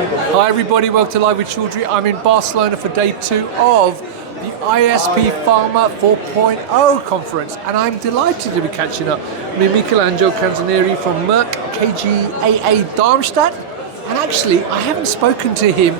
Hi everybody, welcome to Live with Chaudhry. I'm in Barcelona for day 2 of the ISPE Pharma 4.0 conference, and I'm delighted to be catching up with Michelangelo Canzoneri from Merck KGaA Darmstadt. And actually, I haven't spoken to him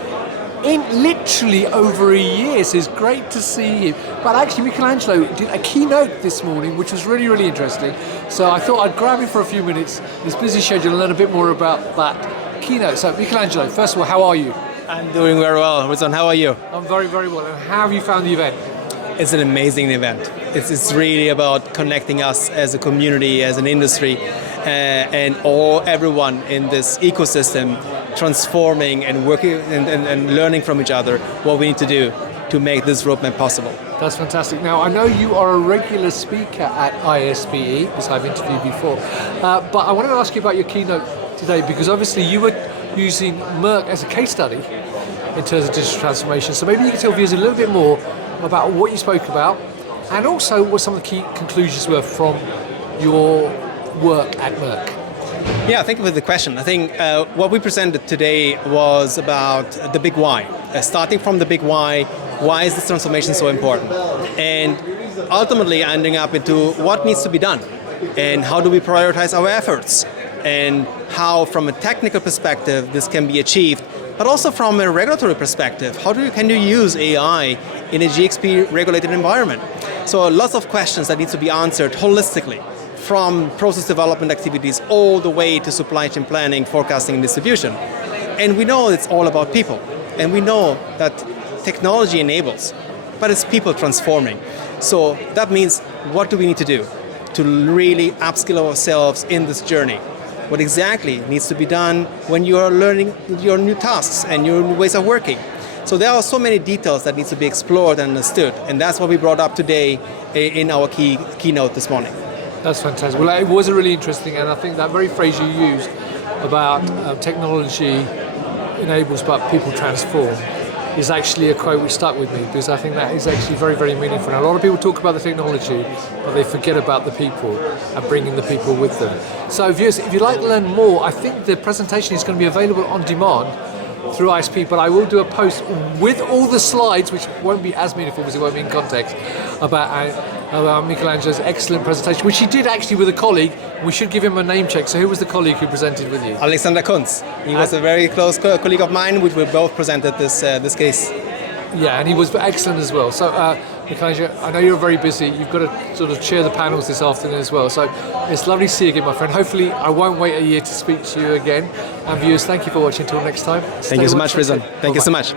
in literally over a year, so it's great to see him. But actually, Michelangelo did a keynote this morning, which was really, really interesting. So I thought I'd grab him for a few minutes, his busy schedule, and learn a bit more about that keynote. So Michelangelo, first of all, how are you? I'm doing very well. Rizwan, how are you? I'm very, very well. And how have you found the event? It's an amazing event. It's really about connecting us as a community, as an industry, and everyone in this ecosystem, transforming and working and learning from each other what we need to do to make this roadmap possible. That's fantastic. Now, I know you are a regular speaker at ISPE, because I've interviewed before, but I wanted to ask you about your keynote today, because obviously you were using Merck as a case study in terms of digital transformation. So maybe you can tell viewers a little bit more about what you spoke about, and also what some of the key conclusions were from your work at Merck. Yeah, thank you for the question. I think what we presented today was about the big why. Starting from the big why is this transformation so important? And ultimately ending up into what needs to be done, and how do we prioritize our efforts, and how from a technical perspective this can be achieved, but also from a regulatory perspective, can you use AI in a GXP regulated environment? So lots of questions that need to be answered holistically, from process development activities all the way to supply chain planning, forecasting and distribution. And we know it's all about people, and we know that technology enables, but it's people transforming. So that means, what do we need to do to really upskill ourselves in this journey? What exactly needs to be done when you are learning your new tasks and your new ways of working? So there are so many details that need to be explored and understood, and that's what we brought up today in our keynote this morning. That's fantastic. Well, it was a really interesting, and I think that very phrase you used about technology enables but people transform is actually a quote which stuck with me, because I think that is actually very, very meaningful. Now, a lot of people talk about the technology, but they forget about the people and bringing the people with them. So viewers, if you'd like to learn more, I think the presentation is going to be available on demand through ISP, but I will do a post with all the slides, which won't be as meaningful because it won't be in context, about Michelangelo's excellent presentation, which he did actually with a colleague. We should give him a name check. So who was the colleague who presented with you? Alexander Kunz. He was a very close colleague of mine, which we both presented this case. Yeah, and he was excellent as well. So Michelangelo, I know you're very busy. You've got to sort of chair the panels this afternoon as well. So it's lovely to see you again, my friend. Hopefully I won't wait a year to speak to you again. And viewers, thank you for watching. Until next time. Thank you so much, Rizwan. Thank you so much.